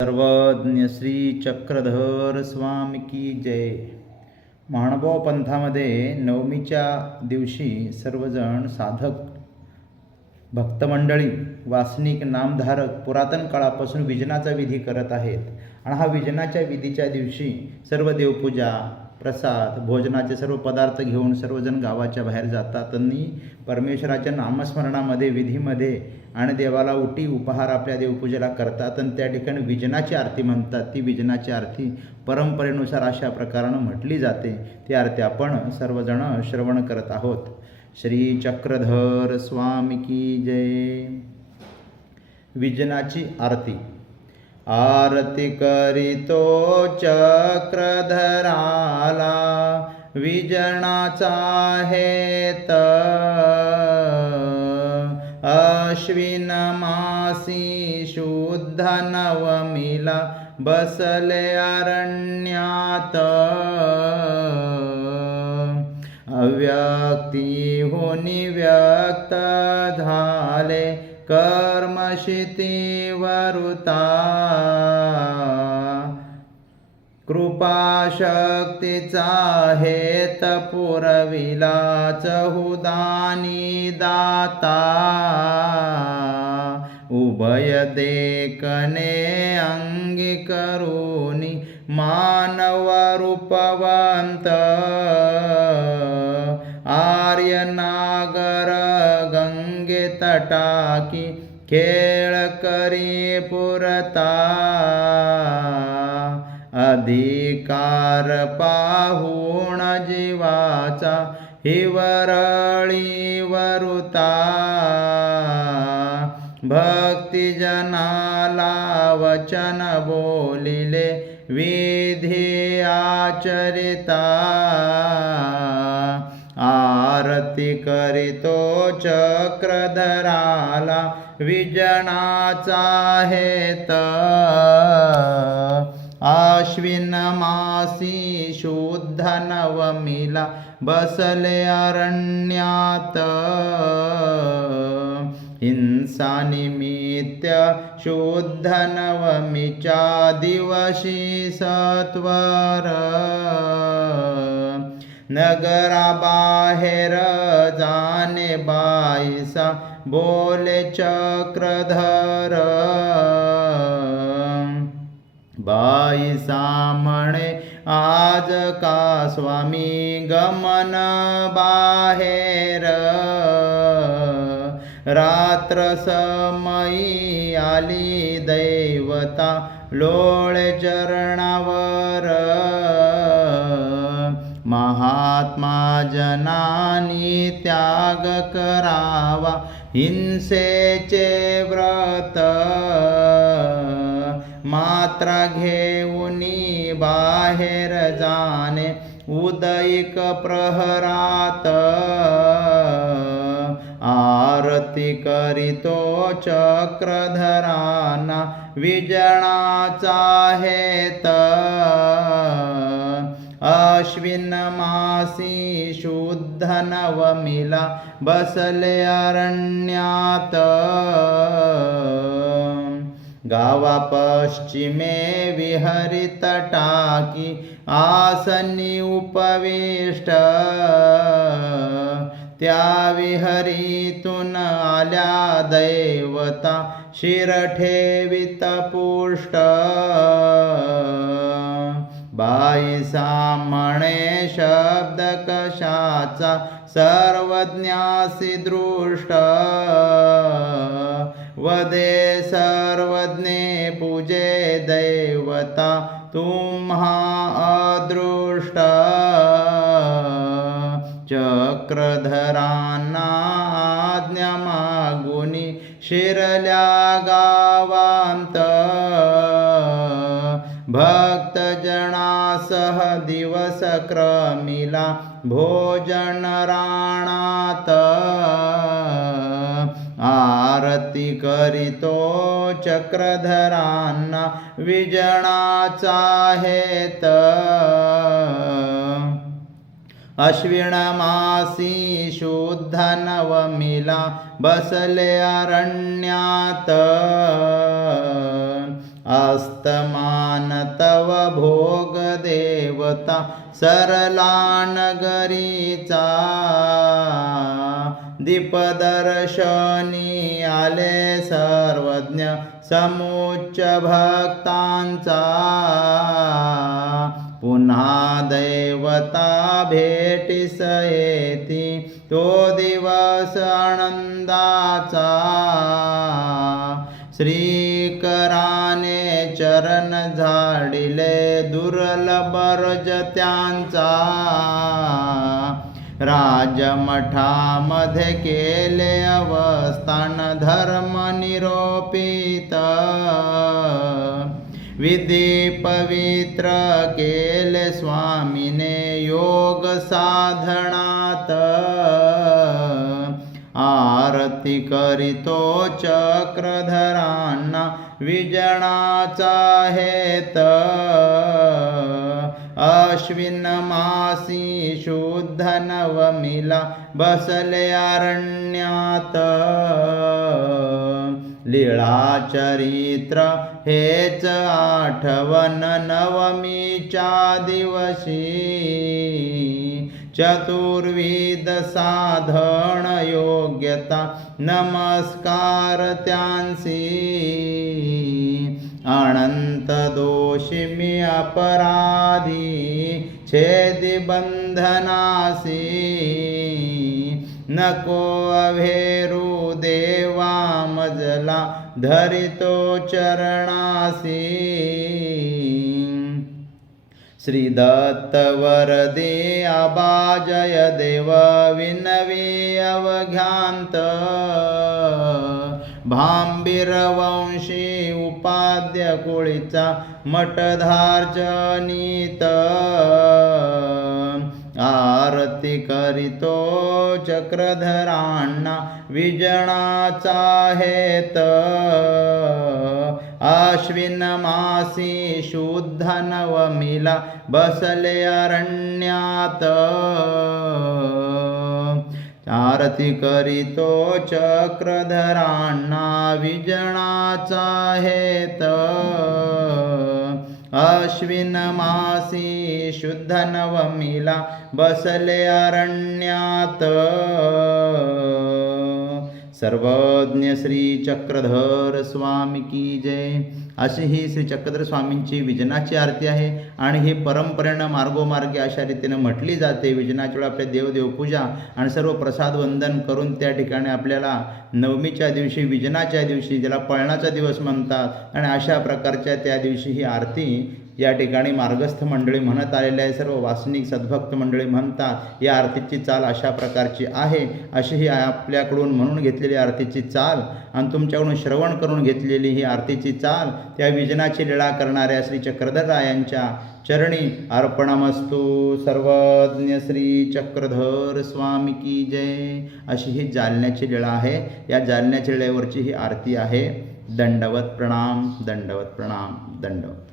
सर्वज्ञ श्री चक्रधर स्वामी की जय. महानुभाव पंथामध्ये नवमीच्या दिवशी सर्वजण साधक भक्तमंडळी वासनिक नामधारक पुरातन काळापासून विजनाचा विधी करत आहेत. आणि हा विजनाच्या विधीच्या दिवशी सर्व देवपूजा प्रसाद भोजनाचे सर्व पदार्थ घेऊन सर्वजण गावाच्या बाहेर जातात. आणि परमेश्वराच्या नामस्मरणामध्ये विधीमध्ये आणि देवाला उटी उपहार आपल्या देवपूजेला करतात आणि त्या ठिकाणी विजनाची आरती म्हणतात. ती विजनाची आरती परंपरेनुसार अशा प्रकारानं म्हटली जाते. ती आरती आपण सर्वजण श्रवण करत आहोत. श्री चक्रधर स्वामी की जय. विजनाची आरती. आरती करीतो चक्रधरा विजणाचा हेत अश्विन मासी शुद्ध नवमीला बसले अरण्यात. अव्यक्ती होनी व्यक्त झाले कर्मशिती वरुता कृपाशक्तीचा हेत पुरविला हुदानी दाता। उभय देखने अंगी करुनी मानव रूपवंत आर्य नागर गंगे तटाकी खेळ करी पुरता। अधिकार पाहून जीवाचा हिवरळी वरुता. भक्तिजनाला वचन बोलिले विधी आचरिता. आरती करितो चक्रधराला विजनाचा हेत. आश्विन मासी शुद्ध नवमिला बसले अरण्यात। हिंसा निमित्त शुद्ध नवमीच्या दिवशी सत्वर। नगराबाहेर जाने बाईसा बोले चक्रधर। बाई सामणे आज का स्वामी गमन बाहेर? रात्र समयी आली दैवता लोळे चरणावर. महात्मा जनानी त्याग करावा. हिंसेचे व्रत मात्रा घेऊनी बाहेर जाणे. उदयिक प्रहरात आरती करीतो चक्रधराना. विजणाचा हेत अश्विन मासी शुद्ध नवमिला बसले अरण्यात. गावापश्चिमे विहरितटाकी विहरित टाकी आसनी उपविष्ट। त्या विहरीतून आल्या दैवता शिरठेवित पुष्ट। बाईसा म्हणे शब्द कशाचा सर्वज्ञासी दृष्ट। वदे सर्वज्ञे पूजे दैवता तुम्हा अदृष्ट चक्रधरांना आज्ञा मागुनी शिरल्या गावांत भक्तजनासह दिवस क्रमिला भोजन राणात आरती करीतो चक्रधरांना विजणाचा हेत. अश्विन मासी शुद्ध नवमिला बसले अरण्यात. अस्तमान तव भोग देवता सरला नगरीचा दीपदर्शनी आले सर्वज्ञ समुच्च भक्तांचा. पुन्हा दैवता भेटीस येती तो दिवस आनंदाचा. श्रीकराने चरण झाडिले दुर्लभ रज त्यांचा. राजमठामध्ये केले अवस्थान धर्म निरोपित. विधी पवित्र केले स्वामीने योग साधनात. आरती करितो चक्रधरांना विजणाचा हेत. अश्विन मासी शुद्ध नवमीला बसले अरण्यात. लीळा चरित्र हेच आठवण नवमीच्या दिवशी. चतुर्विध साधन योग्यता नमस्कार त्यांसी. अनंत दोषी मी अपराधी. छेदि बंधनासी नको अभेरू देवा मजला धरितो चरणासी। श्रीदत्तवरदे अबाजय देव विनवी अवघ्यांत भांबीरवंशी उपाद्य कुळीचा मठधार्जनीत आरती करीतो चक्रधरांना विजणाचा हेत. अश्विन मासी शुद्ध नवमीला बसले अरण्यात. आरती करीतो चक्रधरांना विजणाचा हेत. अश्विन मासी शुद्ध नवमीला बसले अरण्यात. सर्वज्ञ श्री चक्रधर स्वामी की जय. अशी ही श्री चक्रधर स्वामींची विजनाची आरती आहे आणि ही परंपरेनं मार्गोमार्गे अशा रीतीनं म्हटली जाते. विजनाच्या वेळी आपल्या देवदेव पूजा आणि सर्व प्रसाद वंदन करून त्या ठिकाणी आपल्याला नवमीच्या दिवशी विजनाच्या दिवशी ज्याला पळणाचा दिवस म्हणतात आणि अशा प्रकारच्या त्या दिवशी ही आरती या ठिकाणी मार्गस्थ मंडळी म्हणत आलेले आहे सर्व वासनिक सद्भक्त मंडळी म्हणतात या आरतीची चाल अशा प्रकारची आहे अशी ही आपल्याकडून म्हणून घेतलेली आरतीची चाल आणि तुमच्याकडून श्रवण करून घेतलेली ही आरतीची चाल त्या विजनाची लीळा करणाऱ्या श्री चक्रधर रायांच्या चरणी अर्पणमस्तू. सर्वज्ञ श्री चक्रधर स्वामी की जय अशी ही जालन्याची लीळा आहे. या जालन्याच्या लीळेवरची ही आरती आहे दंडवत प्रणाम दंडवत प्रणाम दंडवत.